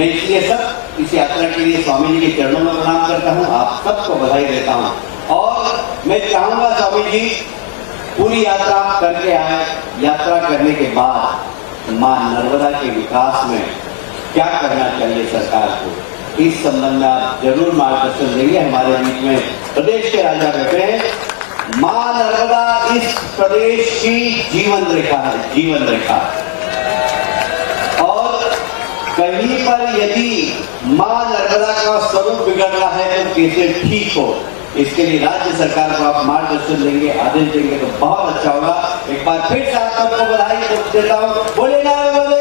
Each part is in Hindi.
मैं इसलिए सब इस यात्रा के लिए स्वामी जी के चरणों में प्रणाम करता हूँ, आप सबको बधाई देता हूँ। और मैं चाहूंगा स्वामी जी पूरी यात्रा करके आए, यात्रा करने के बाद मां नर्मदा के विकास में क्या करना चाहिए सरकार को, इस संबंध में आप जरूर मार्गदर्शन देंगे। हमारे बीच में प्रदेश के राजा बैठे हैं। मां नर्मदा इस प्रदेश की जीवन रेखा है, जीवन रेखा। और कहीं पर यदि मां नर्मदा का स्वरूप बिगड़ रहा है तो कैसे ठीक हो, इसके लिए राज्य सरकार को आप मार्गदर्शन देंगे, आदेश देंगे तो बहुत अच्छा होगा। एक बार फिर से आप सबको बधाई देता हूँ। बोले नर्मदे।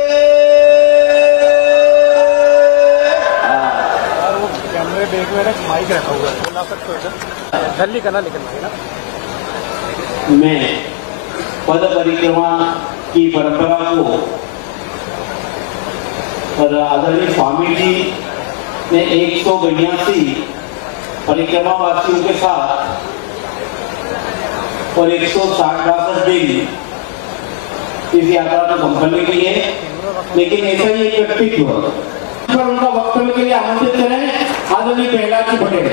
बैग में माइक रखा हुआ है, बोला सकते हो जल्दी करना निकलना है ना। मैं पद परिक्रमा की परंपरा को आदरणीय स्वामी जी ने 182 परिक्रमा वासियों के साथ और 160 दिन इस यात्रा को संपन्न की है। लेकिन ऐसा ही एक व्यक्तित्व पर उनका वक्तव्य के लिए आमंत्रित करें आदरणीय प्रहलाद जी पटेल।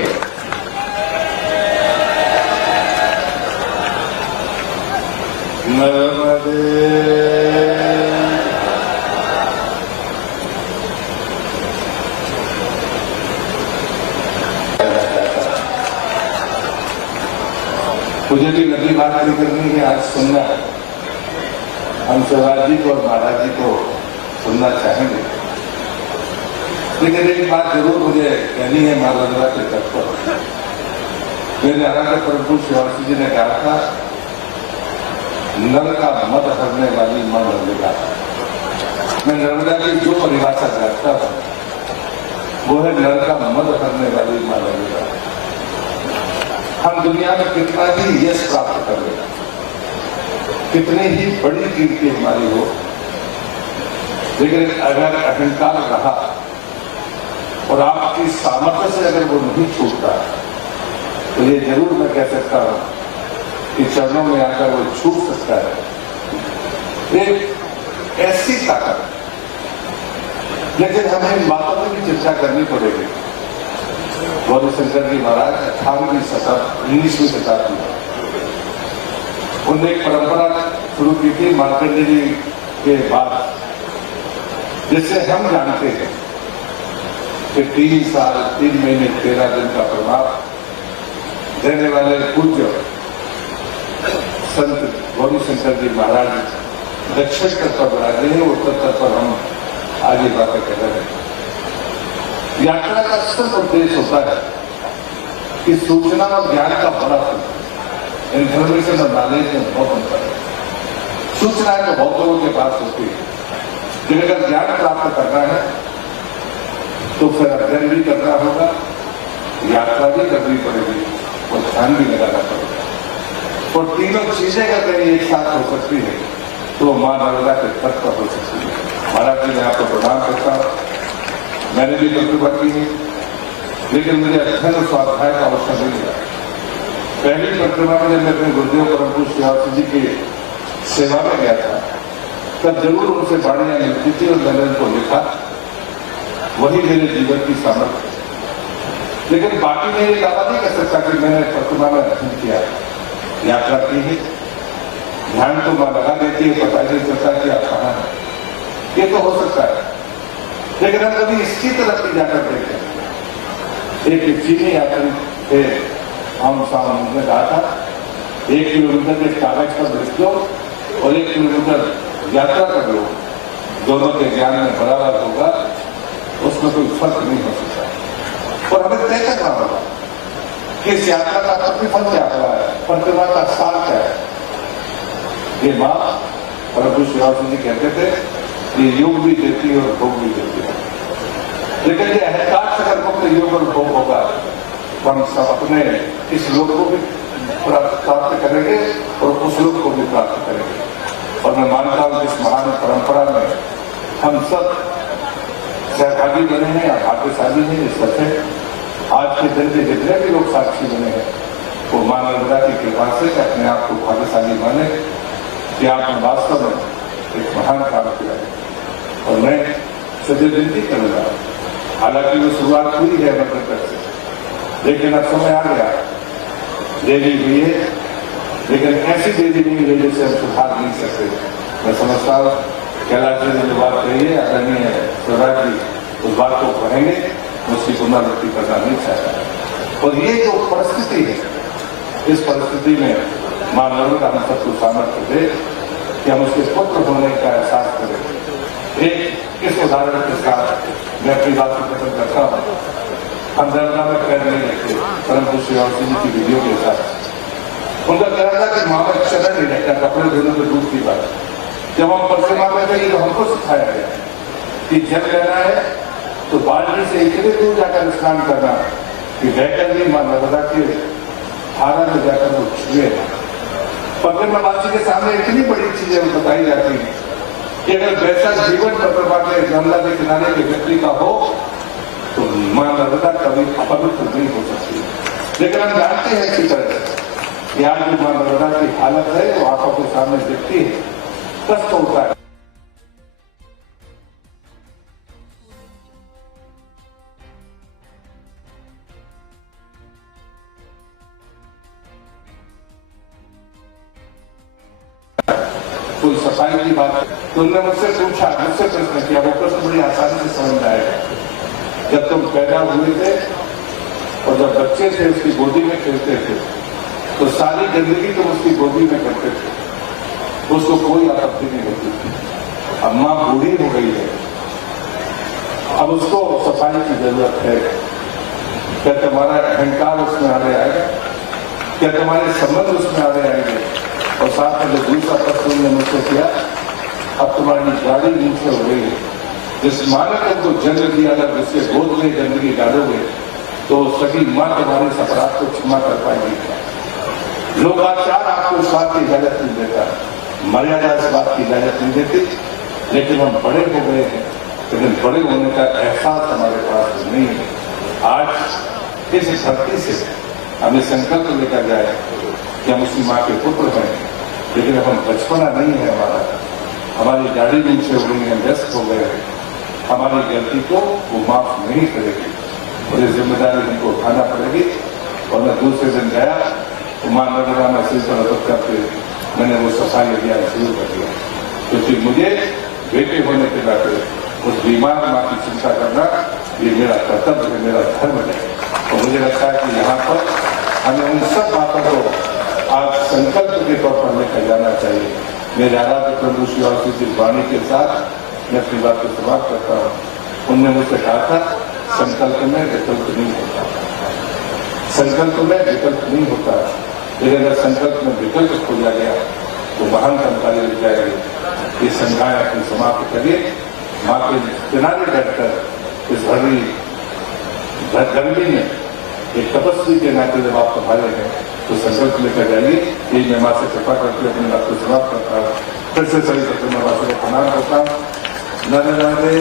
मुझे भी लंबी बात नहीं करनी है, आज सुनना है। हम शिवराज जी को और महाराज जी को सुनना चाहेंगे, लेकिन एक बात जरूर मुझे कहनी है मां नर्मदा के तट पर। मेरे आराध्य प्रभु शिवाजी जी ने कहा था, नर का मद हरने वाली मां नर्मदा। मैं नर्मदा की जो परिभाषा जानता हूं वो है नर का मद हरने वाली मां नर्मदा। हम दुनिया में कितना ही यश प्राप्त कर लें, कितनी ही बड़ी कीर्ति हमारी हो, लेकिन अगर अहंकार रहा और आपकी सामर्थ्य से अगर वो नहीं छूटता तो ये जरूर मैं कह सकता हूं कि चरणों में आकर वो छूट सकता है। एक ऐसी ताकत, लेकिन हमें इन बातों की भी चर्चा करनी पड़ेगी। गौरी शंकर जी महाराज 18वीं शताब्दी 19वीं शताब्दी उन्होंने एक परंपरा शुरू की थी मार्कंडेय जी के बाद, जिससे हम जानते हैं कि 3 साल 3 महीने 13 दिन का प्रभाव देने वाले पूज्य संत गौरी शंकर जी महाराज दक्षिण तट पर विराजे हैं, उत्तर तट पर हम आगे बातें कर रहे हैं। यात्रा का सिर्फ उद्देश्य होता है कि सूचना और ज्ञान का बड़ा इन्फॉर्मेशन और नॉलेज में बहुत अंतर है। सूचनाएं तो बहुत लोगों के पास होती है, लेकिन अगर ज्ञान प्राप्त करना है तो फिर अध्ययन भी करना होगा, यात्रा भी करनी पड़ेगी और ध्यान भी लगाना पड़ेगा। और तीनों चीजें अगर कहीं एक साथ हो सकती है तो मां नर्मदा के तट पर हो सकती है। महाराज जी मैं आपको प्रणाम करता हूं। मैंने भी प्रतिभा की है, लेकिन मुझे अध्ययन और स्वाध्याय का अवसर नहीं मिला। पहली प्रतिभा में जब मैं अपने गुरुदेव परम पूज्य शिवाजी जी की सेवा में गया था तब जरूर उनसे वाणियां मिलती थी और मैंने उनको लिखा, वही मेरे जीवन की सामर्थ्य। लेकिन बाकी मैं ये दावा नहीं कर सकता कि मैंने प्रतिमा में अध्ययन किया, यात्रा की है। ध्यान तो मां लगा देती है, पता नहीं चलता कि आप कहाँ हैं, ये तो हो सकता है। लेकिन हम कभी इसकी तरफ भी जाकर देखें। एक चीनी यात्री थे, हम सामने ने कहा था 1 किलोमीटर के कागज पर लिख लो और 1 किलोमीटर यात्रा कर लो, दोनों के ज्ञान में बराबर होगा, उसमें कोई फर्क नहीं हो सकता। और हमें तय करना होगा कि इस यात्रा का प्रतिफल क्या हुआ है, प्रतिभा का सार क्या है। ये मां प्रभु शिवाजी जी कहते थे, ये योग भी देती है और भोग भी देती है। लेकिन ये अहंकार से अगर मुक्त योग और भोग होगा तो हम सब अपने इस लोक को भी प्राप्त करेंगे और उस लोक को भी प्राप्त करेंगे। और मैं मानता हूं कि इस महान परंपरा में हम सब सहभागी बने हैं या भाग्यशाली हैं। इस सच है आज के दिन के जितने भी लोग साक्षी बने हैं वो मां नर्मदा की कृपा से अपने आप को भाग्यशाली माने कि आपने वास्तव में एक महान काम किया है। और मैं सदैव विनती करूंगा हालांकि वो शुरुआत हुई है मध्यप्रदेश से, लेकिन अब समय आ गया, देरी हुई है, लेकिन ऐसी देरी नहीं हुई जिससे हम सुधार नहीं सकते। मैं समझता हूँ कैलाश जी ने जो बात कही है, आदरणीय स्वराज जी उस बात को कहेंगे, उसकी पुनरावृत्ति करना नहीं चाहता। और ये जो परिस्थिति है, इस परिस्थिति में मां नर्मदा हम सबको सामर्थ्य दे कि हम उसके पुत्र होने का एहसास करें। एक इस उदाहरण के साथ मैं अपनी बात को खत्म करता हूँ। हम नर्मदा में पैर नहीं रखते, परंतु श्री और सिंह की वीडियो के साथ उनका कहना था कि माँ में चरण नहीं रखता, कपड़े धोने में दूर की बात। जब हम परिक्रमा में गए तो हमको सिखाया गया कि जल लेना है तो बाल्टी से इतने दूर जाकर स्नान करना कि बहकर भी मां नर्मदा के धारा में जाकर वो छुए। परिक्रमावासी के सामने इतनी बड़ी चीजें बताई जाती हैं कि अगर वैसा जीवन परिक्रमा के गंगा के किनारे के व्यक्ति का हो तो मां नर्मदा कभी अपवित्र नहीं हो सकती। लेकिन हम जानते हैं इसी तरह कि आज जो मां नर्मदा की हालत है वो आंखों के सामने दिखती है, कष्ट होता है। कोई सफाई की बात तो उन्होंने मुझसे पूछा, मुझसे प्रश्न किया, वो प्रश्न बड़ी आसानी से समझ में आएगा। जब तुम पैदा हुए थे और जब बच्चे थे उसकी गोदी में खेलते थे तो सारी गंदगी तुम उसकी गोदी में करते थे, उसको कोई आपत्ति नहीं होती थी। अब मां बूढ़ी हो गई है, अब उसको सफाई की जरूरत है। क्या तुम्हारा अहंकार उसमें आगे आएगा? क्या तुम्हारे संबंध उसमें आगे आएंगे? और साथ में जो दूसरा प्रश्न ने मुझसे किया, अब तुम्हारी गाड़ी नीचे हो गई है, जिस मां ने तुमको जन्म दिया, अगर उसके गोद में गंदगी डालोगे तो सभी मां तुम्हारे इस अपराध को क्षमा कर पाएगी। लोकाचार आपको इस बात की इजाजत नहीं देता, मर्यादा इस बात की इजाजत नहीं देती, लेकिन हम बड़े हो गए हैं, लेकिन बड़े होने का एहसास हमारे पास नहीं है। आज इस धरती से हमें संकल्प लेकर जाए कि हम उसी माँ के पुत्र हैं, लेकिन अब हम बचपना नहीं है हमारा, हमारी गाड़ी नीचे हो गई है, व्यस्त हो गए हैं, हमारी गलती को वो माफ नहीं करेगी और ये जिम्मेदारी हमको उठाना पड़ेगी। और मैं दूसरे दिन गया तो मां नर्मदा में सिलसिला करके मैंने वो सफाई अभियान शुरू कर दिया, क्योंकि मुझे बेटे होने के नाते उस बीमार मां की चिंता करना ये मेरा कर्तव्य है, मेरा धर्म है। और मुझे लगता है कि यहाँ पर हमें उन सब बातों को आज संकल्प के तौर पर लेकर जाना चाहिए। मेरे आराध्य प्रभु श्री और जी वाणी के साथ मैं अपनी बात को समाप्त करता हूँ। उनने मुझसे कहा था संकल्प में विकल्प नहीं होता, संकल्प में विकल्प नहीं होता, लेकिन अगर संकल्प में विकल्प खोजा गया तो महान जानकारी मिल जाएगी। ये संज्ञाएं अपनी समाप्त करिए, माँ के किनारे बैठकर इस भरी गर्मी में एक तपस्वी के नाते जब आप संभाले हैं तो संकल्प लेकर जाइए। ये मैं माँ से कृपा करके अपनी बात को समाप्त करता हूँ। फिर से सभी परिक्रमावासियों को प्रणाम करता हूँ। नर्मदे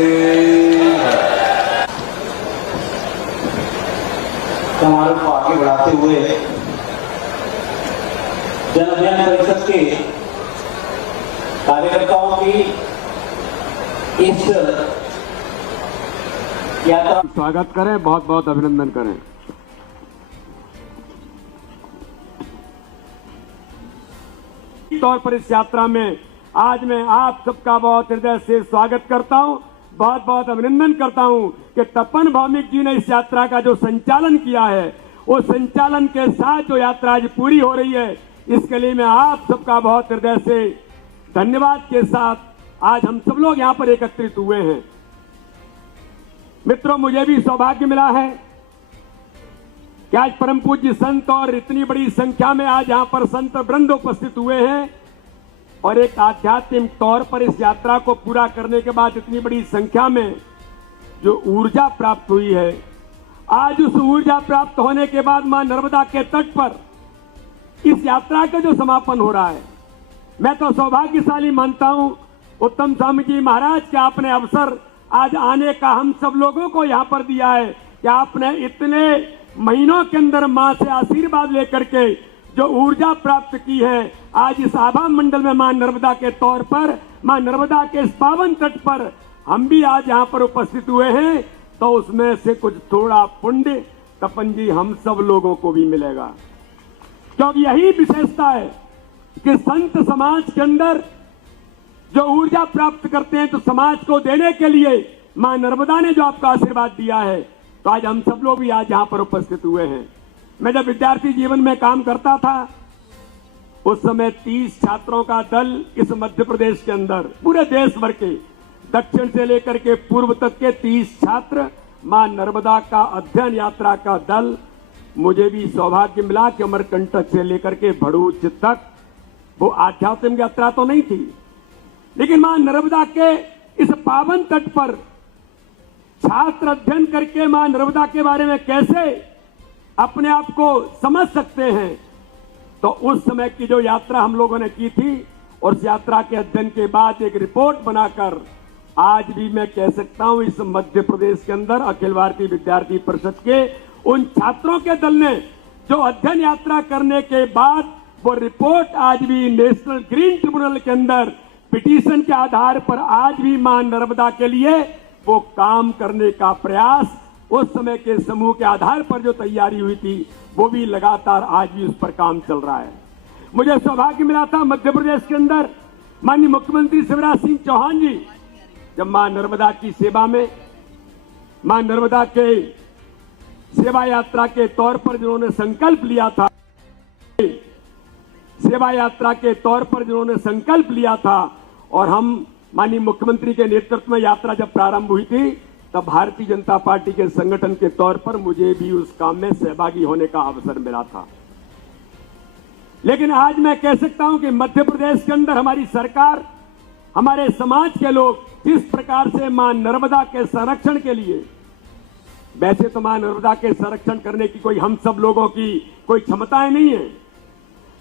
समारोह को आगे बढ़ाते हुए जन अभियान परिषद के कार्यकर्ताओं की इस यात्रा स्वागत करें, बहुत बहुत अभिनंदन करें। तौर पर इस यात्रा में आज मैं आप सबका बहुत हृदय से स्वागत करता हूं, बहुत बहुत अभिनंदन करता हूं कि तपन भौमिक जी ने इस यात्रा का जो संचालन किया है, वो संचालन के साथ जो यात्रा आज पूरी हो रही है, इसके लिए मैं आप सबका बहुत हृदय से धन्यवाद के साथ आज हम सब लोग यहाँ पर एकत्रित हुए हैं। मित्रों, मुझे भी सौभाग्य मिला है कि आज परम पूज्य संत और इतनी बड़ी संख्या में आज यहाँ पर संत वृंद उपस्थित हुए हैं और एक आध्यात्मिक तौर पर इस यात्रा को पूरा करने के बाद इतनी बड़ी संख्या में जो ऊर्जा प्राप्त हुई है, आज उस ऊर्जा प्राप्त होने के बाद मां नर्मदा के तट पर इस यात्रा का जो समापन हो रहा है, मैं तो सौभाग्यशाली मानता हूं उत्तम स्वामी जी महाराज के आपने अवसर आज आने का हम सब लोगों को यहाँ पर दिया है कि आपने इतने महीनों के अंदर मां से आशीर्वाद लेकर के जो ऊर्जा प्राप्त की है, आज इस आभा मंडल में मां नर्मदा के तौर पर, मां नर्मदा के इस पावन तट पर हम भी आज यहाँ पर उपस्थित हुए हैं। तो उसमें से कुछ थोड़ा पुण्य तपन जी हम सब लोगों को भी मिलेगा। क्योंकि यही विशेषता है कि संत समाज के अंदर जो ऊर्जा प्राप्त करते हैं, तो समाज को देने के लिए मां नर्मदा ने जो आपका आशीर्वाद दिया है, तो आज हम सब लोग भी आज यहां पर उपस्थित हुए हैं। मैं जब विद्यार्थी जीवन में काम करता था, उस समय 30 छात्रों का दल इस मध्य प्रदेश के अंदर, पूरे देश भर के दक्षिण से लेकर के पूर्व तक के 30 छात्र, मां नर्मदा का अध्ययन यात्रा का दल। मुझे भी सौभाग्य मिला कि अमरकंटक से लेकर के भरूच तक, वो आध्यात्मिक यात्रा तो नहीं थी, लेकिन मां नर्मदा के इस पावन तट पर छात्र अध्ययन करके मां नर्मदा के बारे में कैसे अपने आप को समझ सकते हैं, तो उस समय की जो यात्रा हम लोगों ने की थी, और उस यात्रा के अध्ययन के बाद एक रिपोर्ट बनाकर आज भी मैं कह सकता हूं, इस मध्य प्रदेश के अंदर अखिल भारतीय विद्यार्थी परिषद के उन छात्रों के दल ने जो अध्ययन यात्रा करने के बाद वो रिपोर्ट आज भी नेशनल ग्रीन ट्रिब्यूनल के अंदर पिटीशन के आधार पर आज भी मां नर्मदा के लिए वो काम करने का प्रयास, उस समय के समूह के आधार पर जो तैयारी हुई थी, वो भी लगातार आज भी उस पर काम चल रहा है। मुझे सौभाग्य मिला था मध्य प्रदेश के अंदर माननीय मुख्यमंत्री शिवराज सिंह चौहान जी जब मां नर्मदा की सेवा में, मां नर्मदा के सेवा यात्रा के तौर पर जिन्होंने संकल्प लिया था, सेवा यात्रा के तौर पर जिन्होंने संकल्प लिया था, और हम माननीय मुख्यमंत्री के नेतृत्व में यात्रा जब प्रारंभ हुई थी, तब भारतीय जनता पार्टी के संगठन के तौर पर मुझे भी उस काम में सहभागी होने का अवसर मिला था। लेकिन आज मैं कह सकता हूं कि मध्य प्रदेश के अंदर हमारी सरकार, हमारे समाज के लोग जिस प्रकार से मां नर्मदा के संरक्षण के लिए, वैसे तो मां नर्मदा के संरक्षण करने की कोई हम सब लोगों की कोई क्षमताएं नहीं है,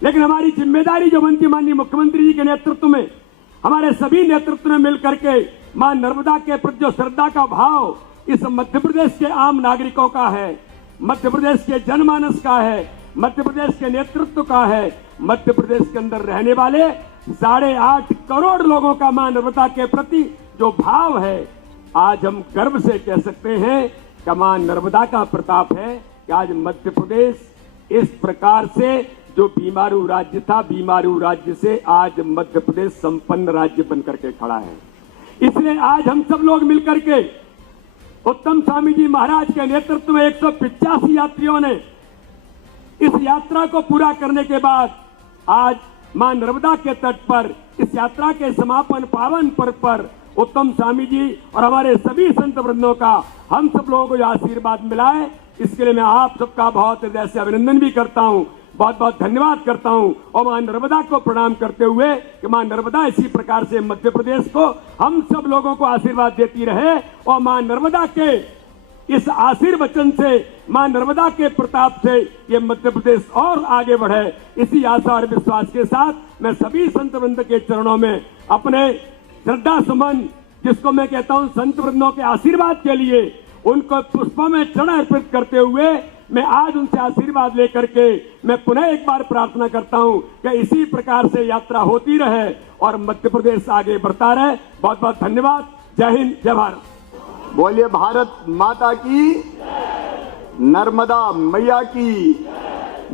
लेकिन हमारी जिम्मेदारी जो बनती माननीय मुख्यमंत्री जी के नेतृत्व में, हमारे सभी नेतृत्व ने मिलकर के मां नर्मदा के प्रति जो श्रद्धा का भाव इस मध्य प्रदेश के आम नागरिकों का है, मध्य प्रदेश के जनमानस का है, मध्य प्रदेश के नेतृत्व का है, मध्य प्रदेश के अंदर रहने वाले 8.5 करोड़ लोगों का मां नर्मदा के प्रति जो भाव है, आज हम गर्व से कह सकते हैं कि मां नर्मदा का प्रताप है कि आज मध्य प्रदेश इस प्रकार से जो बीमारू राज्य था, बीमारू राज्य से आज मध्य प्रदेश संपन्न राज्य बनकर के खड़ा है। इसलिए आज हम सब लोग मिलकर के उत्तम स्वामी जी महाराज के नेतृत्व में 185 यात्रियों ने इस यात्रा को पूरा करने के बाद आज मां नर्मदा के तट पर इस यात्रा के समापन पावन पर्व पर उत्तम स्वामी जी और हमारे सभी संत वृंदों का हम सब लोगों को जो आशीर्वाद मिला है, इसके लिए मैं आप सबका बहुत हृदय से अभिनंदन भी करता हूं, बहुत बहुत धन्यवाद करता हूं, और मां नर्मदा को प्रणाम करते हुए कि मां नर्मदा इसी प्रकार से मध्य प्रदेश को हम सब लोगों को आशीर्वाद देती रहे, और मां नर्मदा के इस आशीर्वचन से, मां नर्मदा के प्रताप से ये मध्य प्रदेश और आगे बढ़े, इसी आशा और विश्वास के साथ मैं सभी संत वृंद के चरणों में अपने श्रद्धा सुमन, जिसको मैं कहता हूं संत वृंदों के आशीर्वाद के लिए, उनको पुष्पों में चरण अर्पित करते हुए मैं आज उनसे आशीर्वाद लेकर के मैं पुनः एक बार प्रार्थना करता हूं कि इसी प्रकार से यात्रा होती रहे और मध्य प्रदेश आगे बढ़ता रहे। बहुत बहुत धन्यवाद। जय हिंद, जय भारत। बोलिए भारत माता की, नर्मदा मैया की,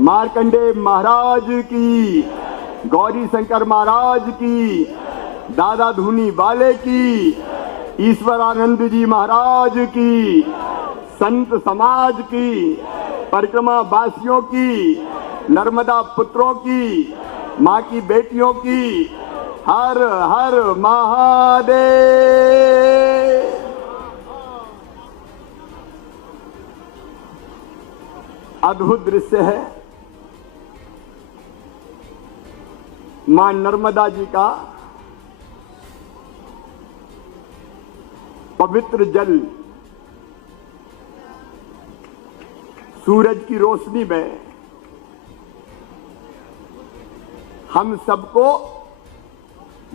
मार्कंडे महाराज की, गौरी शंकर महाराज की, दादा धूनी वाले की, ईश्वरानंद जी महाराज की, संत समाज की, परिक्रमा वासियों की, नर्मदा पुत्रों की, मां की बेटियों की, हर हर महादेव। अद्भुत दृश्य है मां नर्मदा जी का पवित्र जल सूरज की रोशनी में हम सबको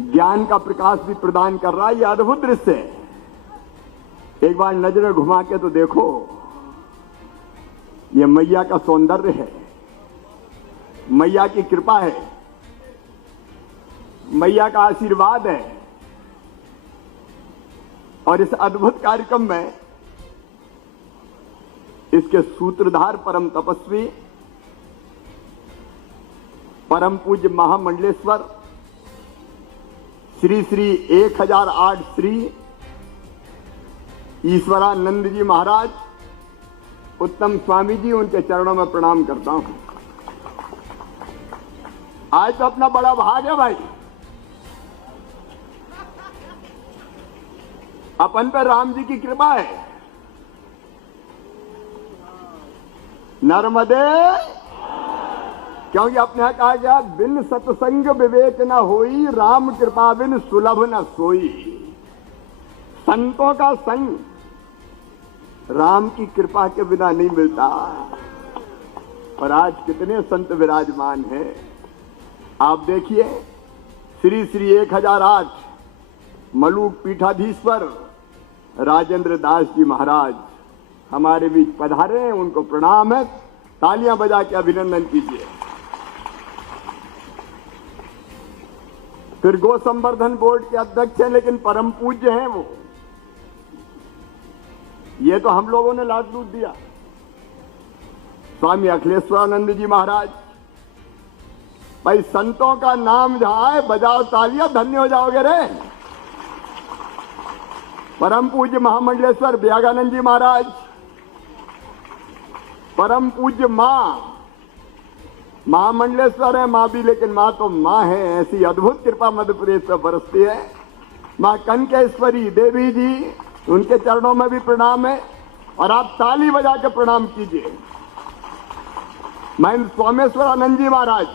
ज्ञान का प्रकाश भी प्रदान कर रहा है। यह अद्भुत दृश्य है। एक बार नजर घुमा के तो देखो, यह मैया का सौंदर्य है, मैया की कृपा है, मैया का आशीर्वाद है। और इस अद्भुत कार्यक्रम में इसके सूत्रधार परम तपस्वी परम पूज्य महामंडलेश्वर श्री श्री 1008 श्री ईश्वरानंद जी महाराज उत्तम स्वामी जी, उनके चरणों में प्रणाम करता हूं। आज तो अपना बड़ा भाग है भाई, अपन पर राम जी की कृपा है। नर्मदे, क्योंकि अपने यहां कहा गया बिन सत्संग विवेक न होई, राम कृपा बिन सुलभ न सोई। संतों का संग राम की कृपा के बिना नहीं मिलता। और आज कितने संत विराजमान हैं आप देखिए। श्री श्री 1008 मलूक पीठाधीश्वर राजेंद्र दास जी महाराज हमारे बीच पधारे हैं, उनको प्रणाम है। तालियां बजा के अभिनंदन कीजिए। फिर गो संवर्धन बोर्ड के अध्यक्ष हैं, लेकिन परम पूज्य हैं वो। ये तो हम लोगों ने लाड लूट दिया। स्वामी अखिलेश्वरानंद जी महाराज, भाई संतों का नाम जहां है बजाओ तालियां, धन्य हो जाओगे रे। परम पूज्य महामंडलेश्वर ब्यागानंद जी महाराज, परम पूज्य मां महामंडलेश्वर है, मां भी, लेकिन मां तो मां है। ऐसी अद्भुत कृपा मध्य प्रदेश पर बरसती है। मां कनकेश्वरी देवी जी, उनके चरणों में भी प्रणाम है। और आप ताली बजा के प्रणाम कीजिए। महेंद्र स्वामेश्वरानंद जी महाराज,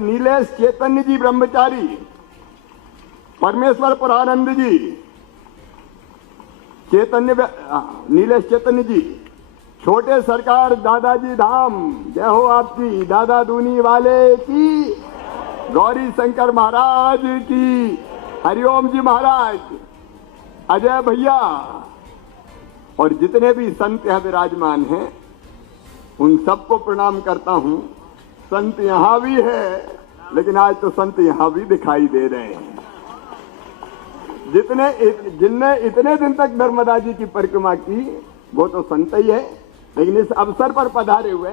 नीलेश चैतन्य जी ब्रह्मचारी, परमेश्वर पुरानंद जी, नीलेश चैतन्य जी, छोटे सरकार दादाजी धाम, जय हो आपकी। दादा दूनी वाले की, गौरी शंकर महाराज की, हरिओम जी महाराज, अजय भैया, और जितने भी संत यहां विराजमान हैं उन सबको प्रणाम करता हूं। संत यहां भी है, लेकिन आज तो संत यहां भी दिखाई दे रहे हैं। जिनने इतने दिन तक नर्मदा जी की परिक्रमा की वो तो संत ही है, लेकिन इस अवसर पर पधारे हुए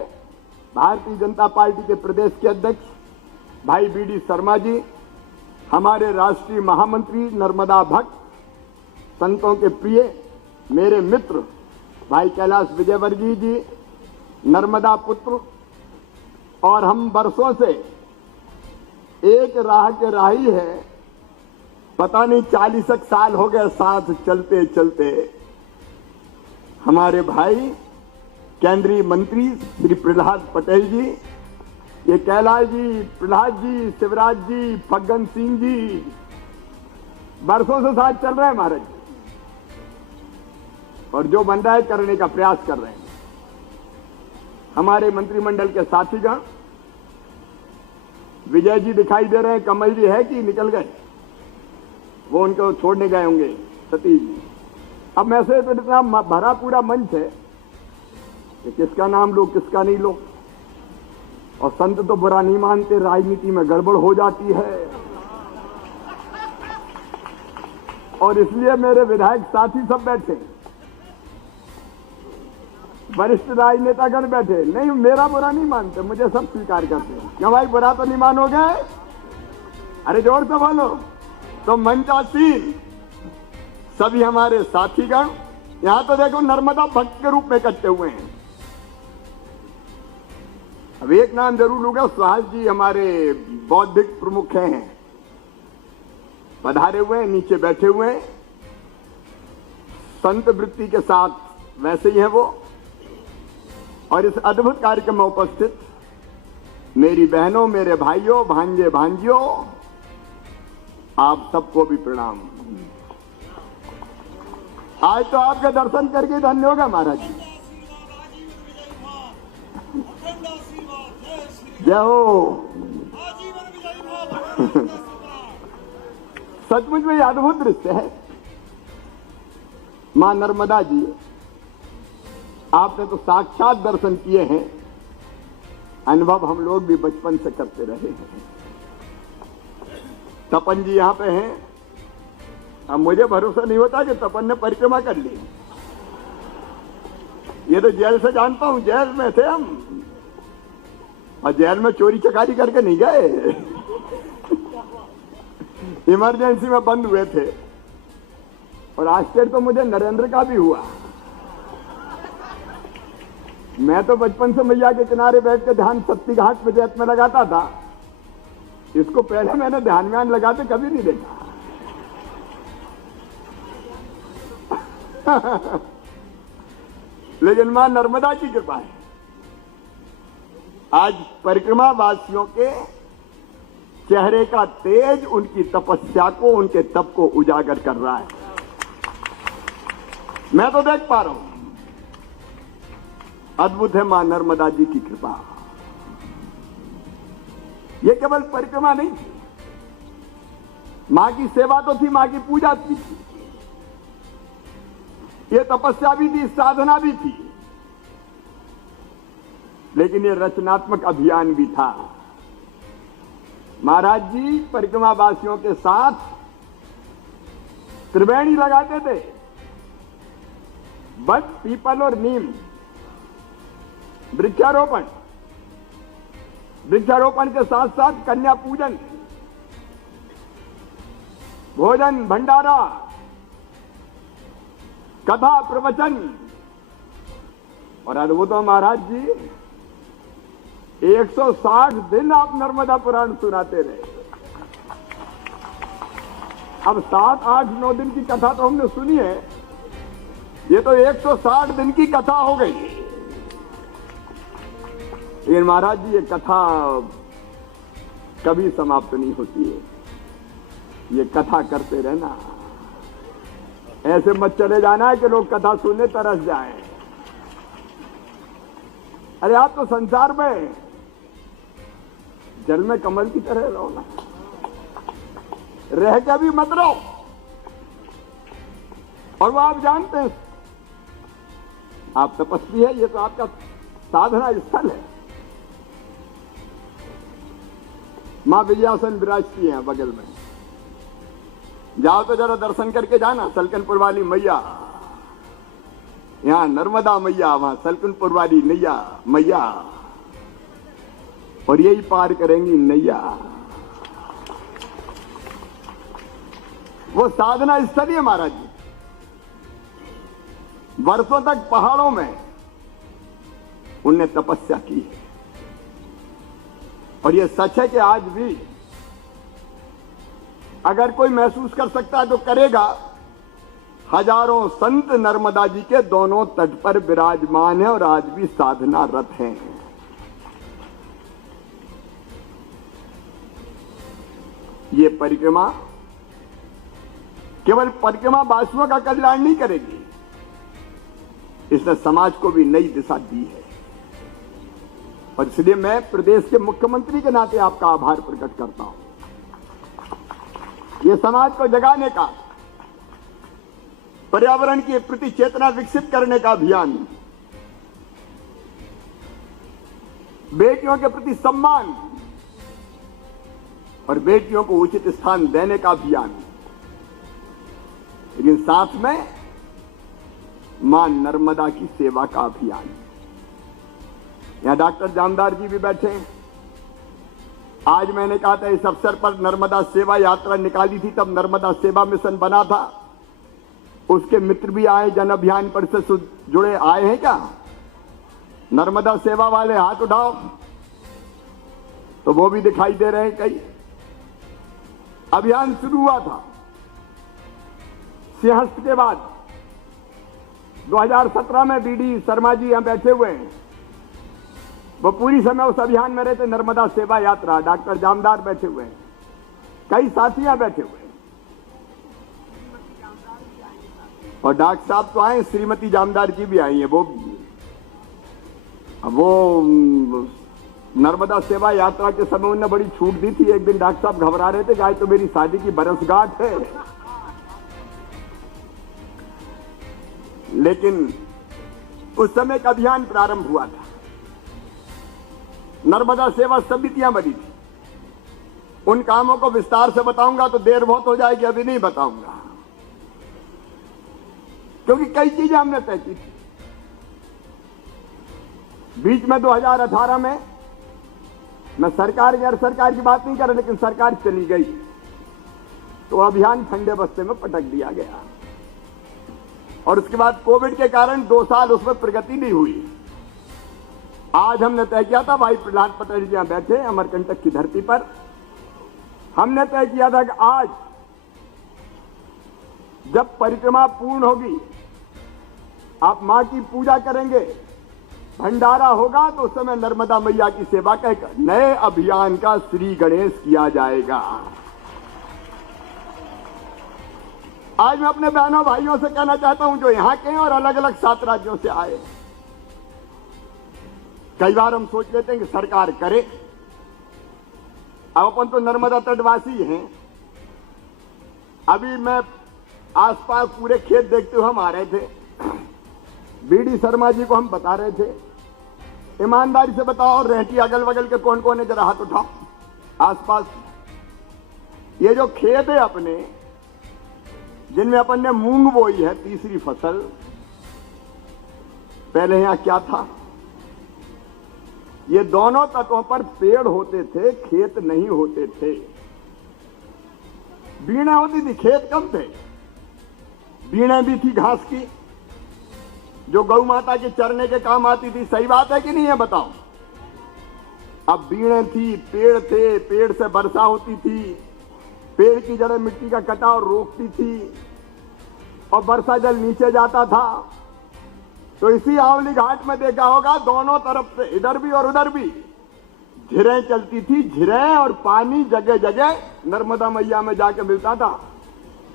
भारतीय जनता पार्टी के प्रदेश के अध्यक्ष भाई बीडी शर्मा जी, हमारे राष्ट्रीय महामंत्री नर्मदा भट्ट, संतों के प्रिय मेरे मित्र भाई कैलाश विजयवर्गीय जी, नर्मदा पुत्र, और हम वर्षों से एक राह के राही है। पता नहीं 40 साल हो गए साथ चलते चलते। हमारे भाई केंद्रीय मंत्री श्री प्रहलाद पटेल जी, ये कैलाश जी, प्रहलाद जी, शिवराज जी, फग्गन सिंह जी, वर्षों से साथ चल रहे हैं महाराज, और जो बन रहा है करने का प्रयास कर रहे हैं। हमारे मंत्रिमंडल के साथीगण, विजय जी दिखाई दे रहे हैं, कमल जी है कि निकल गए, वो उनको छोड़ने गए होंगे, सतीश जी। अब मैं से तो इतना भरा पूरा मंच है कि किसका नाम लो किसका नहीं लो। और संत तो बुरा नहीं मानते, राजनीति में गड़बड़ हो जाती है। और इसलिए मेरे विधायक साथी सब बैठे, वरिष्ठ राजनेतागण बैठे, नहीं मेरा बुरा नहीं मानते, मुझे सब स्वीकार करते हैं। क्यों भाई, बुरा तो नहीं मानोगे? अरे जोर से बोलो। तो मंचासीन सभी हमारे साथीगण यहां तो देखो नर्मदा भक्त के रूप में इकट्ठे हुए हैं। अब एक नाम जरूर लूंगा, सुहास जी हमारे बौद्धिक प्रमुख हैं, पधारे हुए हैं, नीचे बैठे हुए हैं, संत वृत्ति के साथ वैसे ही हैं वो। और इस अद्भुत कार्यक्रम में उपस्थित मेरी बहनों, मेरे भाइयों, भांजे भांजियों, आप सबको भी प्रणाम। आज तो आपके दर्शन करके धन्य होगा महाराज जी। जय हो। सचमुच में यह अद्भुत दृश्य है। मां नर्मदा जी, आपने तो साक्षात दर्शन किए हैं, अनुभव हम लोग भी बचपन से करते रहे हैं। तपन जी यहां पे हैं। अब मुझे भरोसा नहीं होता कि तपन ने परिक्रमा कर ली। ये तो जेल से जानता हूं, जेल में थे हम, और जेल में चोरी चकारी करके नहीं गए, इमरजेंसी में बंद हुए थे। और आश्चर्य तो मुझे नरेंद्र का भी हुआ। मैं तो बचपन से मैया के किनारे बैठ के ध्यान सत्ती घाट पे जैत में लगाता था, इसको पहले मैंने ध्यान व्यान लगाते कभी नहीं देखा। लेकिन मां नर्मदा की कृपा है, आज परिक्रमा वासियों के चेहरे का तेज उनकी तपस्या को, उनके तप को उजागर कर रहा है। मैं तो देख पा रहा हूं, अद्भुत है मां नर्मदा जी की कृपा। ये केवल परिक्रमा नहीं थी, मां की सेवा तो थी, मां की पूजा भी थी, ये तपस्या भी थी, साधना भी थी, लेकिन ये रचनात्मक अभियान भी था। महाराज जी परिक्रमा वासियों के साथ त्रिवेणी लगाते थे, बट पीपल और नीम, वृक्षारोपण, वृक्षारोपण के साथ साथ कन्या पूजन, भोजन भंडारा, कथा प्रवचन। और अद्भुत महाराज जी 160 दिन आप नर्मदा पुराण सुनाते रहे। अब 7, 8, 9 दिन की कथा तो हमने सुनी है, ये तो 160 दिन की कथा हो गई। लेकिन महाराज जी ये कथा कभी समाप्त नहीं होती है, ये कथा करते रहना। ऐसे मत चले जाना है कि लोग कथा सुनने तरस जाएं। अरे आप तो संसार में जल में कमल की तरह रहो ना, रह के भी मत रहो। और वो आप जानते हैं, आप तपस्वी है, ये तो आपका साधना स्थल है। मां विजयासन विराजती हैं बगल में, जाओ तो जरा दर्शन करके जाना। सलकनपुर वाली मैया, यहां नर्मदा मैया, वहां सलकनपुर वाली नैया मैया, और यही पार करेंगी नैया। वो साधना स्थल है महाराज जी। वर्षों तक पहाड़ों में उनने तपस्या की है, और ये सच है कि आज भी अगर कोई महसूस कर सकता है तो करेगा। हजारों संत नर्मदा जी के दोनों तट पर विराजमान है और आज भी साधनारत हैं। ये परिक्रमा केवल परिक्रमा वासियों का कल्याण नहीं करेगी, इसने समाज को भी नई दिशा दी है। और इसलिए मैं प्रदेश के मुख्यमंत्री के नाते आपका आभार प्रकट करता हूं। ये समाज को जगाने का, पर्यावरण के प्रति चेतना विकसित करने का अभियान, बेटियों के प्रति सम्मान और बेटियों को उचित स्थान देने का अभियान, लेकिन साथ में मां नर्मदा की सेवा का अभियान। यहां डॉक्टर जामदार जी भी बैठे हैं। आज मैंने कहा था इस अवसर पर नर्मदा सेवा यात्रा निकाली थी, तब नर्मदा सेवा मिशन बना था। उसके मित्र भी आए, जन अभियान परिषद से जुड़े आए हैं क्या? नर्मदा सेवा वाले हाथ उठाओ, तो वो भी दिखाई दे रहे हैं कई। अभियान शुरू हुआ था सिंहस्थ के बाद 2017 में। बीडी शर्मा जी यहां बैठे हुए हैं, वो पूरी समय उस अभियान में रहे थे। नर्मदा सेवा यात्रा, डॉक्टर जामदार बैठे हुए हैं, कई साथियां बैठे हुए हैं, और डॉक्टर साहब तो आए, श्रीमती जामदार जी भी आई हैं। वो नर्मदा सेवा यात्रा के समय उन्होंने बड़ी छूट दी थी। एक दिन डॉक्टर साहब घबरा रहे थे कि आज तो मेरी शादी की बरसगांठ है, लेकिन उस समय का अभियान प्रारंभ हुआ था। नर्मदा सेवा समितियां बनी थी। उन कामों को विस्तार से बताऊंगा तो देर बहुत हो जाएगी, अभी नहीं बताऊंगा, क्योंकि कई चीजें हमने तय की थी। बीच में 2018 में, मैं सरकार गैर सरकार की बात नहीं कर रहा, लेकिन सरकार चली गई तो अभियान ठंडे बस्ते में पटक दिया गया और उसके बाद कोविड के कारण 2 साल उसमें प्रगति नहीं हुई। आज हमने तय किया था, भाई प्रहलाद पटेल जी यहां बैठे अमरकंटक की धरती पर, हमने तय किया था कि आज जब परिक्रमा पूर्ण होगी, आप मां की पूजा करेंगे, भंडारा होगा, तो उस समय नर्मदा मैया की सेवा का एक नए अभियान का श्री गणेश किया जाएगा। आज मैं अपने बहनों भाइयों से कहना चाहता हूं जो यहां के हैं और अलग अलग 7 राज्यों से आए। कई बार हम सोच लेते हैं कि सरकार करे, अब अपन तो नर्मदा तटवासी हैं। अभी मैं आसपास पूरे खेत देखते हुए हम आ रहे थे, बीडी शर्मा जी को हम बता रहे थे, ईमानदारी से बताओ रेहटी अगल बगल के कौन कौन है, जरा हाथ उठाओ आसपास। ये जो खेत है अपने, जिनमें अपन ने मूंग बोई है, तीसरी फसल, पहले यहां क्या था? ये दोनों तटों पर पेड़ होते थे, खेत नहीं होते थे। बीणें होती थी, खेत कम थे। बीणें भी थी घास की, जो गौ माता के चरने के काम आती थी। सही बात है कि नहीं है बताओ? अब बीणें थी, पेड़ थे, पेड़ से वर्षा होती थी, पेड़ की जड़ें मिट्टी का कटाव रोकती थी और वर्षा जल नीचे जाता था। तो इसी आंवली घाट में देखा होगा, दोनों तरफ से, इधर भी और उधर भी, झिरें चलती थी, झिरें, और पानी जगह जगह नर्मदा मैया में जाके मिलता था।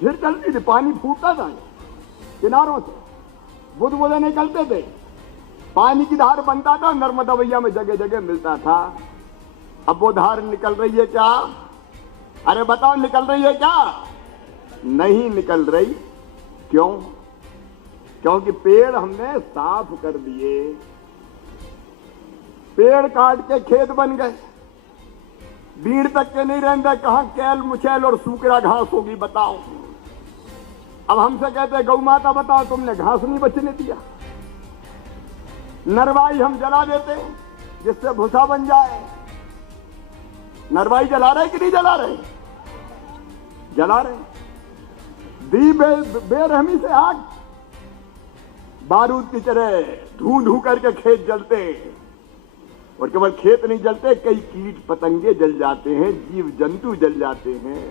झिर चलती थी, पानी फूटता था किनारों से, बुदबुदे निकलते थे, पानी की धार बनता था, नर्मदा मैया में जगह जगह मिलता था। अब वो धार निकल रही है क्या? अरे बताओ, निकल रही है क्या? नहीं निकल रही। क्यों? क्योंकि पेड़ हमने साफ कर दिए, पेड़ काट के खेत बन गए, भीड़ तक के नहीं रहते, कहां कैल मुचैल और सूखरा घास होगी बताओ। अब हमसे कहते गौ माता बताओ, तुमने घास नहीं बचने दिया। नरवाई हम जला देते जिससे भूसा बन जाए। नरवाई जला रहे कि नहीं जला रहे? जला रहे। दी बेरहमी से आग, बारूद की तरह धू धू करके खेत जलते, और केवल खेत नहीं जलते, कई कीट पतंगे जल जाते हैं, जीव जंतु जल जाते हैं।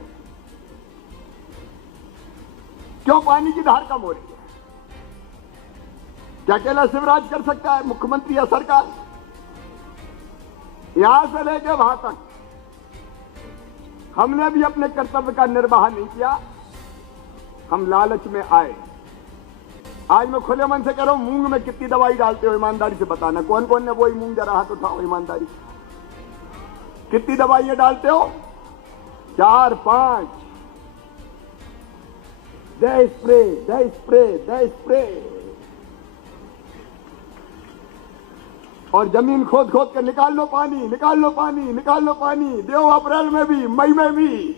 क्यों? पानी की धार कम हो रही है। क्या अकेला शिवराज कर सकता है, मुख्यमंत्री या सरकार? यहां से लेकर वहां तक हमने भी अपने कर्तव्य का निर्वाह नहीं किया, हम लालच में आए। आज मैं खुले मन से कह रहा हूं, मूंग में कितनी दवाई डालते हो ईमानदारी से बताना। कौन कौन ने वही मूंग, जरा हाथ उठाओ ईमानदारी से। कितनी दवाइयां डालते हो? 4-5। दे स्प्रे, दे स्प्रे, दे स्प्रे। और जमीन खोद खोद के निकाल लो पानी, निकाल लो पानी, निकाल लो पानी। देव अप्रैल में भी, मई में भी।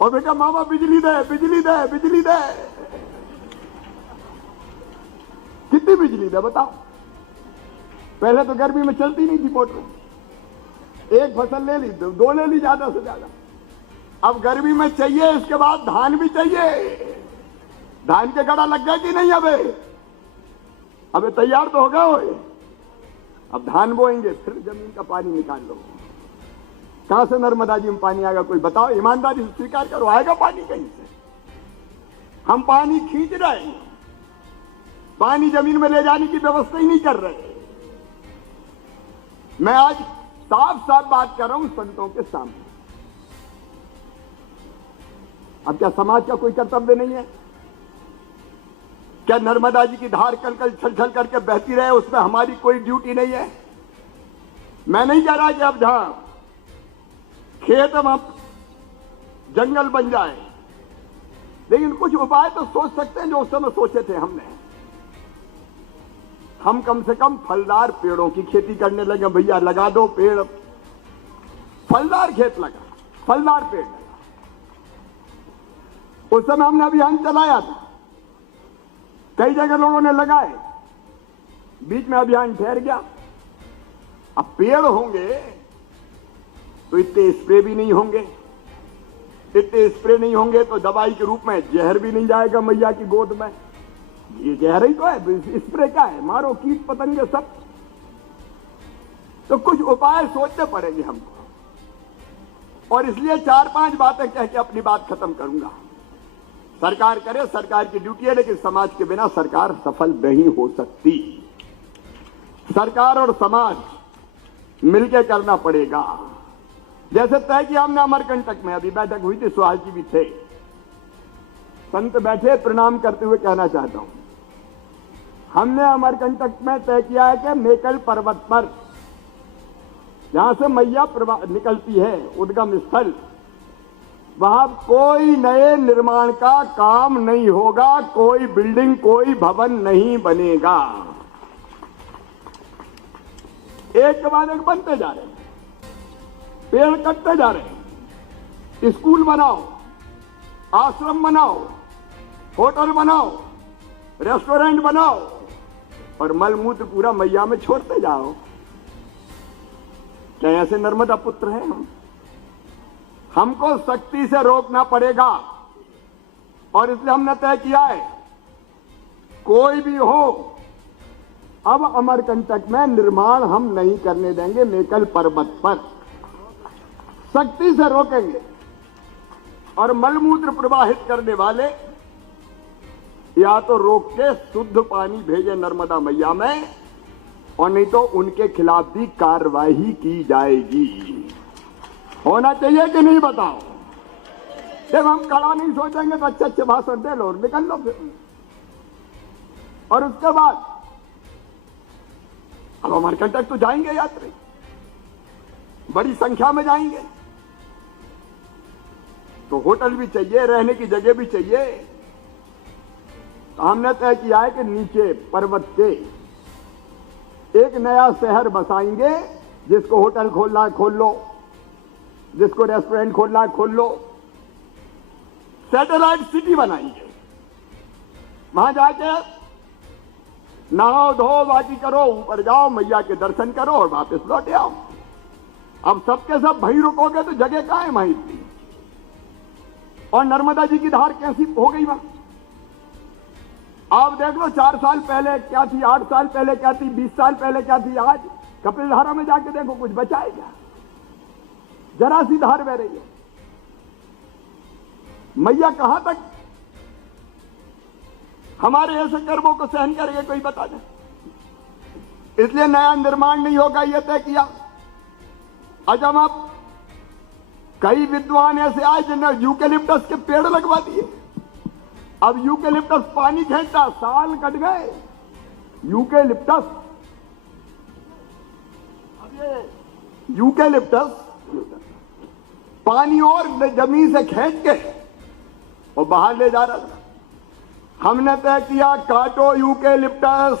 और बेटा मामा बिजली दे, बिजली दे, बिजली दे। कितनी बिजली दे बताओ? पहले तो गर्मी में चलती नहीं थी मोटर, एक फसल ले ली, 2 ले ली ज्यादा से ज्यादा। अब गर्मी में चाहिए, इसके बाद धान भी चाहिए। धान के गड़ा लग गए कि नहीं? अबे तैयार तो हो गए। अब धान बोएंगे, फिर जमीन का पानी निकाल लो। कहां से नर्मदा जी में पानी आएगा कोई बताओ? ईमानदारी से स्वीकार करो, आएगा पानी कहीं से? हम पानी खींच रहे हैं, पानी जमीन में ले जाने की व्यवस्था ही नहीं कर रहे। मैं आज साफ साफ बात कर रहा हूं संतों के सामने। अब क्या समाज का कोई कर्तव्य नहीं है? क्या नर्मदा जी की धार कल कल छल छल करके बहती रहे, उसमें हमारी कोई ड्यूटी नहीं है? मैं नहीं कह रहा कि अब जहां खेत में जंगल बन जाए, लेकिन कुछ उपाय तो सोच सकते हैं जो उस समय सोचे थे हमने। हम कम से कम फलदार पेड़ों की खेती करने लगे। भैया लगा दो पेड़, फलदार खेत लगा, फलदार पेड़ लगा। उस समय हमने अभियान चलाया था, कई जगह लोगों ने लगाए। बीच में अभियान ठहर गया। अब पेड़ होंगे तो इतने स्प्रे भी नहीं होंगे, इतने स्प्रे नहीं होंगे तो दवाई के रूप में जहर भी नहीं जाएगा मैया की गोद में। ये जहर ही तो है, स्प्रे क्या है, मारो कीट पतंगे सब। तो कुछ उपाय सोचने पड़ेंगे हमको, और इसलिए 4-5 बातें कह के अपनी बात खत्म करूंगा। सरकार करे, सरकार की ड्यूटी है, लेकिन समाज के बिना सरकार सफल नहीं हो सकती। सरकार और समाज मिलकर करना पड़ेगा। जैसे तय किया हमने अमरकंटक में, अभी बैठक हुई थी, सुहास जी भी थे, संत बैठे, प्रणाम करते हुए कहना चाहता हूं, हमने अमरकंटक में तय किया है कि मेकल पर्वत पर जहां से मैया निकलती है, उद्गम स्थल, वहां कोई नए निर्माण का काम नहीं होगा, कोई बिल्डिंग, कोई भवन नहीं बनेगा। एक के बाद एक बनते जा रहे हैं, पेड़ कटते जा रहे हैं। स्कूल बनाओ, आश्रम बनाओ, होटल बनाओ, रेस्टोरेंट बनाओ, और मलमूत्र पूरा मैया में छोड़ते जाओ। क्या ऐसे नर्मदा पुत्र हैं हम? हमको सख्ती से रोकना पड़ेगा, और इसलिए हमने तय किया है, कोई भी हो, अब अमरकंटक में निर्माण हम नहीं करने देंगे। मेकल पर्वत पर सख्ती से रोकेंगे, और मलमूत्र प्रवाहित करने वाले या तो रोक के शुद्ध पानी भेजे नर्मदा मैया में, और नहीं तो उनके खिलाफ भी कार्रवाई की जाएगी। होना चाहिए कि नहीं, बताओ। जब हम कड़ा नहीं सोचेंगे तो अच्छे भाषण दे लो और निकल लो फिर। और उसके बाद अब अमरकंटक तो जाएंगे यात्री, बड़ी संख्या में जाएंगे, तो होटल भी चाहिए, रहने की जगह भी चाहिए। तो हमने तय किया है कि नीचे पर्वत के एक नया शहर बसाएंगे, जिसको होटल खोलना है खोल लो, जिसको रेस्टोरेंट खोलना है खोल लो, सैटेलाइट सिटी बनाएंगे। वहां जाके नहाओ धो बाकी करो, ऊपर जाओ, मैया के दर्शन करो और वापस लौट आओ। अब सबके सब वहीं रुकोगे तो जगह कहां है वहीं इतनी? और नर्मदा जी की धार कैसी हो गई वहां? आप देख लो, 4 साल पहले क्या थी, 8 साल पहले क्या थी, 20 साल पहले क्या थी, आज कपिल धारा में जाके देखो, कुछ बचा है क्या? जरा सी धार बह रही है। मैया कहां तक हमारे ऐसे कर्मों को सहन करेंगे, कोई बता दे। इसलिए नया निर्माण नहीं होगा, यह तय किया। आज हम आप कई विद्वान ऐसे आए जिन्होंने यूकेलिप्टस के पेड़ लगवा दिए। अब यूकेलिप्टस पानी खेचता, साल कट गए। यूकेलिप्टस, अब ये यूकेलिप्टस पानी और जमीन से खींच के और बाहर ले जा रहा था। हमने तय किया, काटो यूकेलिप्टस।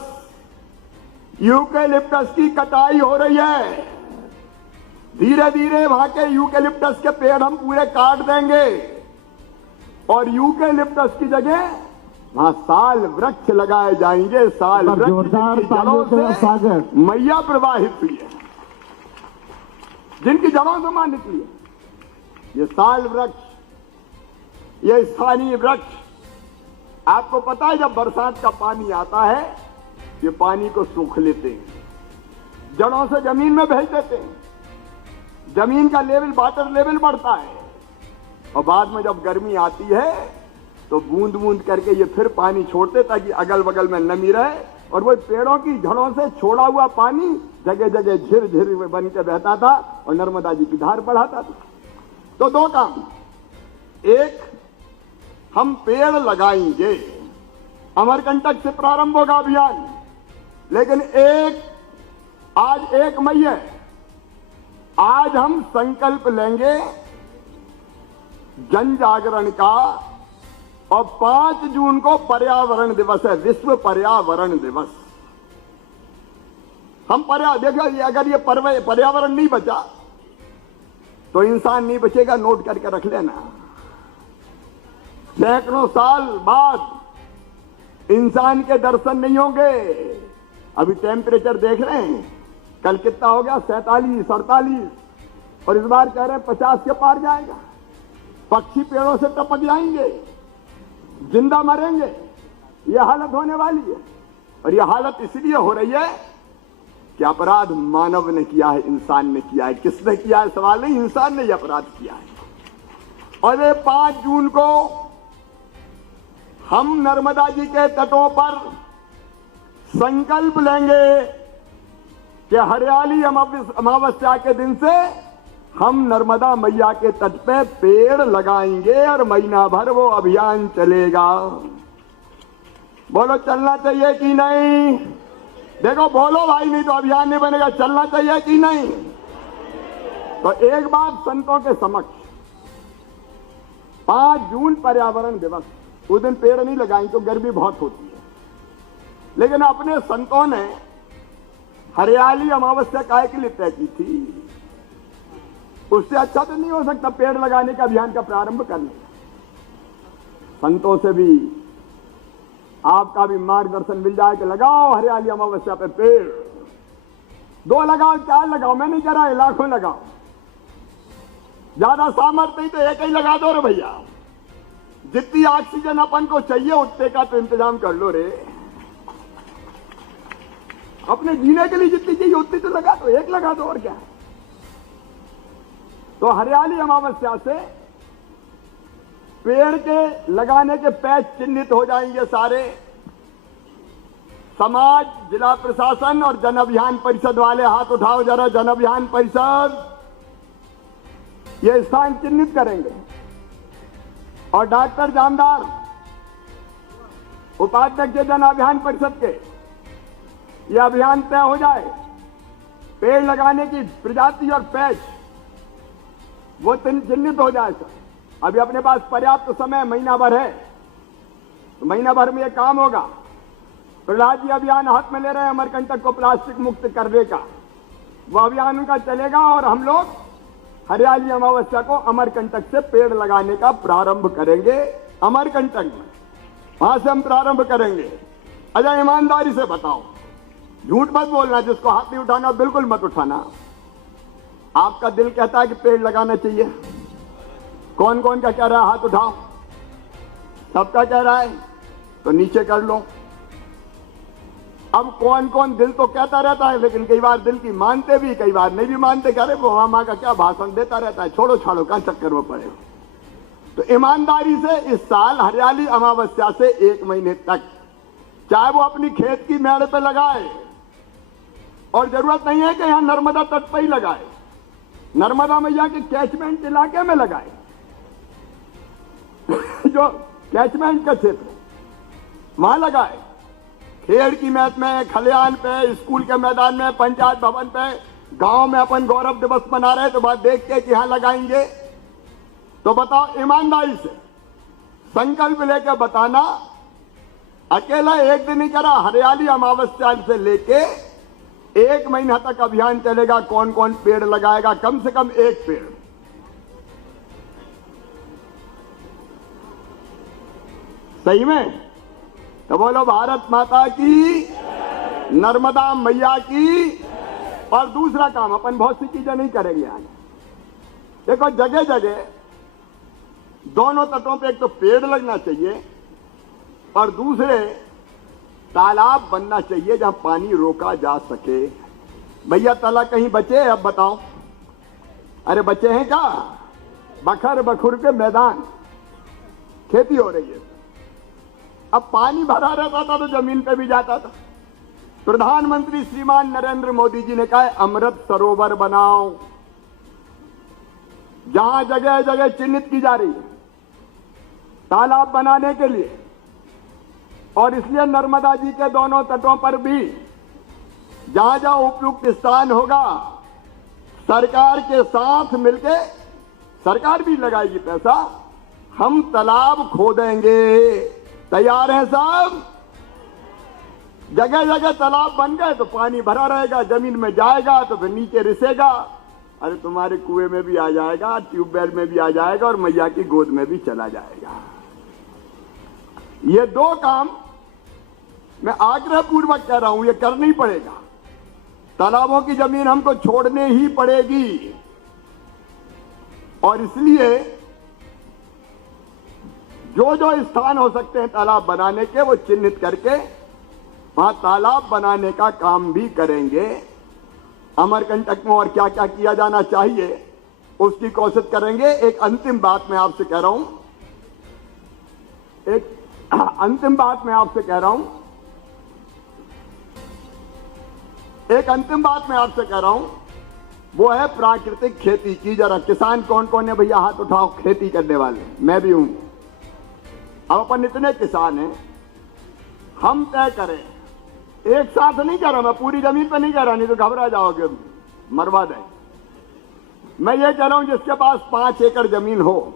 यूकेलिप्टस की कटाई हो रही है। धीरे धीरे वहां के यूकेलिप्टस के पेड़ हम पूरे काट देंगे, और यूकेलिप्टस की जगह वहां साल वृक्ष लगाए जाएंगे। साल वृक्ष जिनकी जड़ों से मैया प्रवाहित हुई है, जिनकी जड़ों से मां निकली है, ये साल वृक्ष, ये स्थानीय वृक्ष। आपको पता है, जब बरसात का पानी आता है, ये पानी को सूख लेते हैं, जड़ों से जमीन में भेज देते हैं। जमीन का लेवल, वाटर लेवल बढ़ता है, और बाद में जब गर्मी आती है तो बूंद बूंद करके ये फिर पानी छोड़ते, ताकि अगल बगल में नमी रहे। और वो पेड़ों की जड़ों से छोड़ा हुआ पानी जगह जगह झिर झिर बन के बहता था और नर्मदा जी की धार बढ़ाता था। तो 2 काम, एक, हम पेड़ लगाएंगे, अमरकंटक से प्रारंभ होगा अभियान। लेकिन आज 1 मई है, आज हम संकल्प लेंगे जन जागरण का, और 5 जून को पर्यावरण दिवस है, विश्व पर्यावरण दिवस। हम देखिए, अगर ये पर्यावरण नहीं बचा तो इंसान नहीं बचेगा, नोट करके रख लेना। सैकड़ों साल बाद इंसान के दर्शन नहीं होंगे अभी टेम्परेचर देख रहे हैं, कल कितना हो गया, 47, 48, और इस बार कह रहे हैं 50 के पार जाएगा। पक्षी पेड़ों से टपक जाएंगे, जिंदा मरेंगे, यह हालत होने वाली है। और यह हालत इसलिए हो रही है कि अपराध मानव ने किया है, इंसान ने किया है। किसने किया है सवाल नहीं, इंसान ने यह अपराध किया है। और ये 5 जून को हम नर्मदा जी के तटों पर संकल्प लेंगे कि हरियाली अमावस्या के दिन से हम नर्मदा मैया के तट पे पेड़ लगाएंगे और महीना भर वो अभियान चलेगा। बोलो चलना चाहिए कि नहीं? देखो बोलो भाई, नहीं तो अभियान नहीं बनेगा। चलना चाहिए कि नहीं? तो एक बात संतों के समक्ष, 5 जून पर्यावरण दिवस, उस दिन पेड़ नहीं लगाएंगे तो गर्मी बहुत होती है, लेकिन अपने संतों ने हरियाली अमावस्या काहे के लिए तय की थी? उससे अच्छा तो नहीं हो सकता पेड़ लगाने का अभियान का प्रारंभ करने। संतों से भी आपका भी मार्गदर्शन मिल जाए कि लगाओ हरियाली अमावस्या पे पेड़, 2 लगाओ, 4 लगाओ, मैं नहीं कह रहा है लाखों लगाओ। ज्यादा सामर्थ्य नहीं तो एक ही लगा दो रे भैया। जितनी ऑक्सीजन अपन को चाहिए उतने का तो इंतजाम कर लो रे। अपने जीने के लिए जितनी चाहिए उतनी तो लगा दो, एक लगा दो, और क्या। तो हरियाली अमावस्या से पेड़ के लगाने के पैच चिन्हित हो जाएंगे सारे। समाज, जिला प्रशासन और जन अभियान परिषद वाले हाथ उठाओ जरा। जन अभियान परिषद ये स्थान चिन्हित करेंगे और डॉक्टर जामदार, उपाध्यक्ष जन अभियान परिषद के, यह अभियान तय हो जाए। पेड़ लगाने की प्रजाति और पैच वो चिन्हित हो जाए सर। अभी अपने पास पर्याप्त समय, महीना भर है, तो महीना भर में यह काम होगा। प्रहलाद जी अभियान हाथ में ले रहे हैं अमरकंटक को प्लास्टिक मुक्त करने का, वह अभियान उनका चलेगा और हम लोग हरियाली अमावस्या को अमरकंटक से पेड़ लगाने का प्रारंभ करेंगे। अमरकंटक में वहां से हम प्रारंभ करेंगे। अच्छा ईमानदारी से बताओ, झूठ मत बोलना, जिसको हाथ नहीं उठाना बिल्कुल मत उठाना। आपका दिल कहता है कि पेड़ लगाना चाहिए, कौन कौन का कह रहा है हाथ उठाओ। सबका कह रहा है तो नीचे कर लो। अब कौन कौन दिल तो कहता रहता है, लेकिन कई बार दिल की मानते भी, कई बार नहीं भी मानते। कह रहे वो माँ का क्या भाषण देता रहता है, छोड़ो छाड़ो का चक्कर में पड़े। तो ईमानदारी से इस साल हरियाली अमावस्या से 1 महीने तक, चाहे वो अपनी खेत की मेड़ पे लगाए, और जरूरत नहीं है कि यहां नर्मदा तट पर ही लगाए, नर्मदा मैया के कैचमेंट इलाके में लगाए। जो कैचमेंट का क्षेत्र वहां लगाए, खेड़ की मैच में, खलियान पे, स्कूल के मैदान में, पंचायत भवन पे, गांव में अपन गौरव दिवस मना रहे तो बात देख के कि यहां लगाएंगे। तो बताओ ईमानदारी से संकल्प लेकर बताना। अकेला एक दिन नहीं करा, हरियाली अमावस्या से लेके 1 महीना तक अभियान चलेगा। कौन कौन पेड़ लगाएगा? कम से कम 1 पेड़। सही में? तो बोलो भारत माता की, नर्मदा मैया की। और दूसरा काम, अपन बहुत सी चीजें नहीं करेंगे आज। देखो जगह जगह दोनों तटों पे एक तो पेड़ लगना चाहिए और दूसरे तालाब बनना चाहिए जहां पानी रोका जा सके। भैया तालाब कहीं बचे? अब बताओ। अरे बचे हैं क्या? बखर बखुर के मैदान, खेती हो रही है। अब पानी भरा रहता था तो जमीन पे भी जाता था। प्रधानमंत्री श्रीमान नरेंद्र मोदी जी ने कहा अमृत सरोवर बनाओ, जहां जगह जगह चिन्हित की जा रही है तालाब बनाने के लिए। और इसलिए नर्मदा जी के दोनों तटों पर भी जहां जहां उपयुक्त स्थान होगा, सरकार के साथ मिलके, सरकार भी लगाएगी पैसा, हम तालाब खोदेंगे। तैयार हैं साहब? जगह जगह तालाब बन गए तो पानी भरा रहेगा, जमीन में जाएगा तो फिर नीचे रिसेगा। अरे तुम्हारे कुएं में भी आ जाएगा, ट्यूबवेल में भी आ जाएगा और मैया की गोद में भी चला जाएगा। ये 2 काम मैं आग्रह पूर्वक कह रहा हूं, ये करना ही पड़ेगा। तालाबों की जमीन हमको छोड़ने ही पड़ेगी और इसलिए जो जो स्थान हो सकते हैं तालाब बनाने के वो चिन्हित करके वहां तालाब बनाने का काम भी करेंगे। अमरकंटक में और क्या क्या किया जाना चाहिए उसकी कोशिश करेंगे। एक अंतिम बात मैं आपसे कह रहा हूं, वो है प्राकृतिक खेती की। जरा किसान कौन कौन है भैया, हाथ उठाओ। खेती करने वाले मैं भी हूं। अब अपन इतने किसान हैं, हम तय करें, एक साथ नहीं कह रहा, मैं पूरी जमीन पे नहीं कह रहा, नहीं तो घबरा जाओगे, मरवा दें। मैं ये कह रहा हूं जिसके पास 5 एकड़ जमीन हो,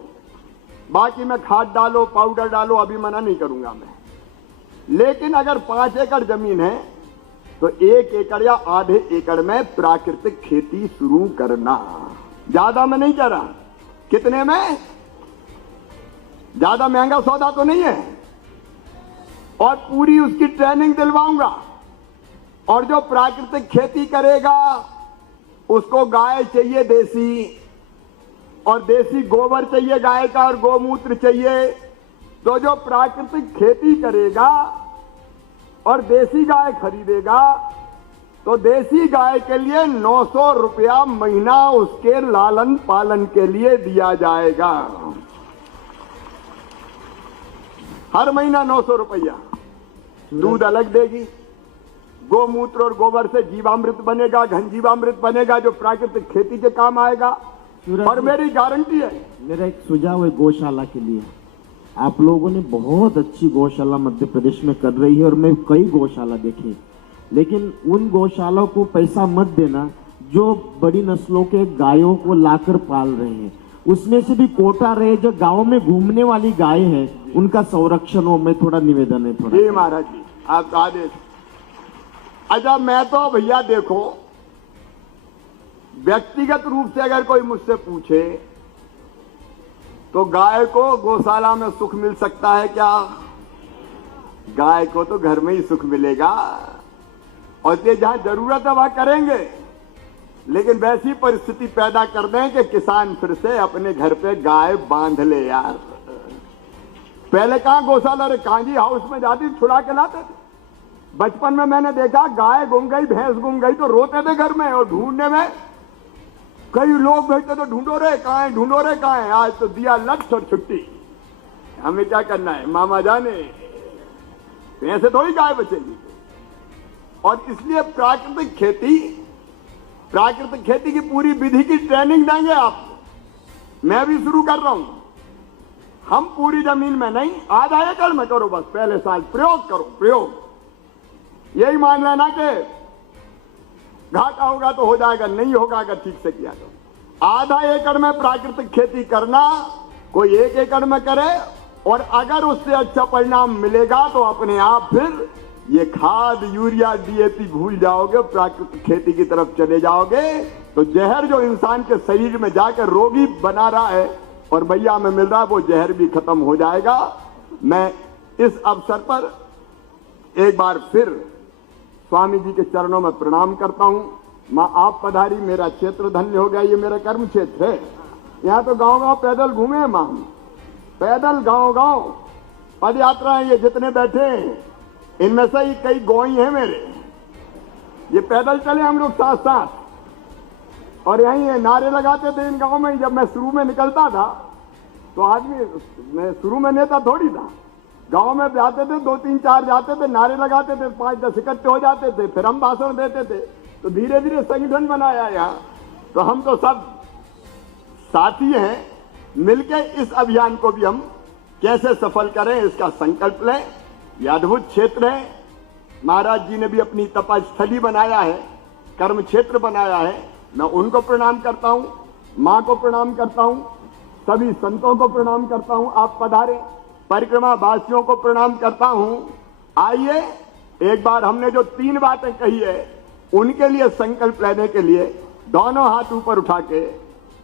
बाकी में खाद डालो, पाउडर डालो, अभी मना नहीं करूंगा मैं, लेकिन अगर 5 एकड़ जमीन है तो 1 एकड़ या आधे एकड़ में प्राकृतिक खेती शुरू करना। ज्यादा मैं नहीं कह रहा, कितने में, ज्यादा महंगा सौदा तो नहीं है, और पूरी उसकी ट्रेनिंग दिलवाऊंगा। और जो प्राकृतिक खेती करेगा उसको गाय चाहिए देसी, और देसी गोबर चाहिए गाय का, और गोमूत्र चाहिए। तो जो प्राकृतिक खेती करेगा और देसी गाय खरीदेगा तो देसी गाय के लिए 900 रुपया महीना उसके लालन पालन के लिए दिया जाएगा। हर महीना 900 रुपया। दूध अलग देगी, गोमूत्र और गोबर से जीवामृत बनेगा, घन जीवामृत बनेगा जो प्राकृतिक खेती के काम आएगा। और मेरी गारंटी है। मेरा एक सुझाव है गौशाला के लिए। आप लोगों ने बहुत अच्छी गौशाला मध्य प्रदेश में कर रही है और मैं कई गौशाला देखी, लेकिन उन गौशालाओं को पैसा मत देना जो बड़ी नस्लों के गायों को लाकर पाल रहे हैं। उसमें से भी कोटा रहे, जो गांव में घूमने वाली गाय है उनका संरक्षण हो। मैं थोड़ा निवेदन है थोड़ा। जी महाराज जी, आपका आदेश। अच्छा, मैं तो भैया देखो, व्यक्तिगत रूप से अगर कोई मुझसे पूछे तो गाय को गौशाला में सुख मिल सकता है क्या? गाय को तो घर में ही सुख मिलेगा, और ये जहां जरूरत है वहां करेंगे, लेकिन वैसी परिस्थिति पैदा कर दें कि किसान फिर से अपने घर पे गाय बांध ले। यार पहले कहां गौशाला, अरे कांजी हाउस में जाती छुड़ा के लाते थे। बचपन में मैंने देखा गाय गुम गई, भैंस गुम गई तो रोते थे घर में, और ढूंढने में कई लोग बैठते तो ढूंढो रे कहां है, ढूंढो रे कहां है। आज तो दिया लट और छुट्टी, हमें क्या करना है, मामा जाने, ऐसे थोड़ी गाय बचेगी। और इसलिए प्राकृतिक खेती की पूरी विधि की ट्रेनिंग देंगे आपको। मैं भी शुरू कर रहा हूं। हम पूरी जमीन में नहीं, आधा एकड़ में करो बस, पहले साल प्रयोग करो, प्रयोग। यही मान लेना कि घाटा होगा तो हो जाएगा, नहीं होगा अगर ठीक से किया तो। आधा एकड़ में प्राकृतिक खेती करना, कोई 1 एकड़ में करे, और अगर उससे अच्छा परिणाम मिलेगा तो अपने आप फिर ये खाद, यूरिया, डीएपी भूल जाओगे, प्राकृतिक खेती की तरफ चले जाओगे। तो जहर जो इंसान के शरीर में जाकर रोगी बना रहा है और भैया में मिल रहा है, वो जहर भी खत्म हो जाएगा। मैं इस अवसर पर एक बार फिर स्वामी जी के चरणों में प्रणाम करता हूं। मां आप पधारी, मेरा क्षेत्र धन्य हो गया, ये मेरा कर्म क्षेत्र है। यहाँ तो गांव-गांव पैदल घूमे हैं मां, पैदल गांव-गांव पद यात्रा है। ये जितने बैठे हैं इनमें से ही कई गोई हैं मेरे, ये पैदल चले हम लोग साथ साथ, और यहीं नारे लगाते थे इन गांव में। जब मैं शुरू में निकलता था तो आदमी, मैं शुरू में नेता थोड़ी था, गांव में जाते थे, 2-3-4 जाते थे, नारे लगाते थे, 5-10 इकट्ठे हो जाते थे, फिर हम भाषण देते थे। तो धीरे धीरे संगठन बनाया यहाँ। तो हम तो सब साथी हैं, मिलके इस अभियान को भी हम कैसे सफल करें इसका संकल्प लें। यह अद्भुत क्षेत्र है, महाराज जी ने भी अपनी तपस्थली बनाया है, कर्म क्षेत्र बनाया है। मैं उनको प्रणाम करता हूं, मां को प्रणाम करता हूं, सभी संतों को प्रणाम करता हूं। आप पधारे, परिक्रमा वासियों को प्रणाम करता हूं। आइए एक बार हमने जो 3 बातें कही है उनके लिए संकल्प लेने के लिए दोनों हाथ ऊपर उठा के